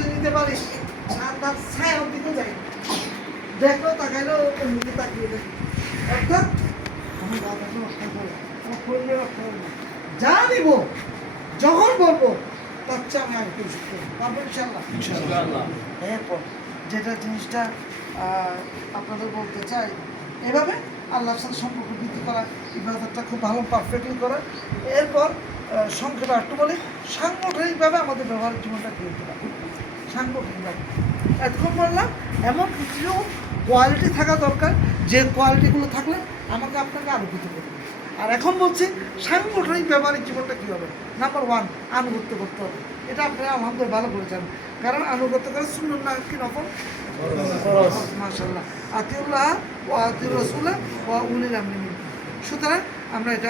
যদি নিতে পারি আর তার ছায়ার দিকে যাই, দেখো তাকাইলো অন্যদিকে তাকিয়ে দেখি, অর্থাৎ আমি বাবাকে রক্ষা করবো, আমার পরিবার রক্ষা করবো, যা নিব যখন বলবো তার চেয়ে আমি আগে পরিশোধ করবো, পারবো ইনশাল্লাহ। এরপর যেটা জিনিসটা আপনাদের বলতে চাই, এভাবে আল্লাহর সাথে সম্পর্ক বৃদ্ধি করা, ইবাদতটা খুব ভালো পারফেক্টলি করা। এরপর সংক্ষেপে একটু বলি, সাংগঠনিকভাবে আমাদের ব্যবহারিক জীবনটা গড়ে তোলা। সাংগঠনিকভাবে এতক্ষণ বললাম এমন কিছু কোয়ালিটি থাকা দরকার যে কোয়ালিটিগুলো থাকলে আমাকে আপনাকে আলোকিত করবে। আর এখন বলছি সাংগঠনিক ব্যবহারিক জীবনটা কী হবে। নাম্বার 1, আনুগত্য করতে হবে। এটা আপনারা আলহামদুলিল্লাহ ভালো করেছেন, কারণ আনুগত্য করে সুন্নাত না কি নফল, মাশাআল্লাহ, আতিউল্লাহ ওয়া আতিউর রাসূলা ওয়া উলিল আমরি মিনকুম। সুতরাং আমরা এটা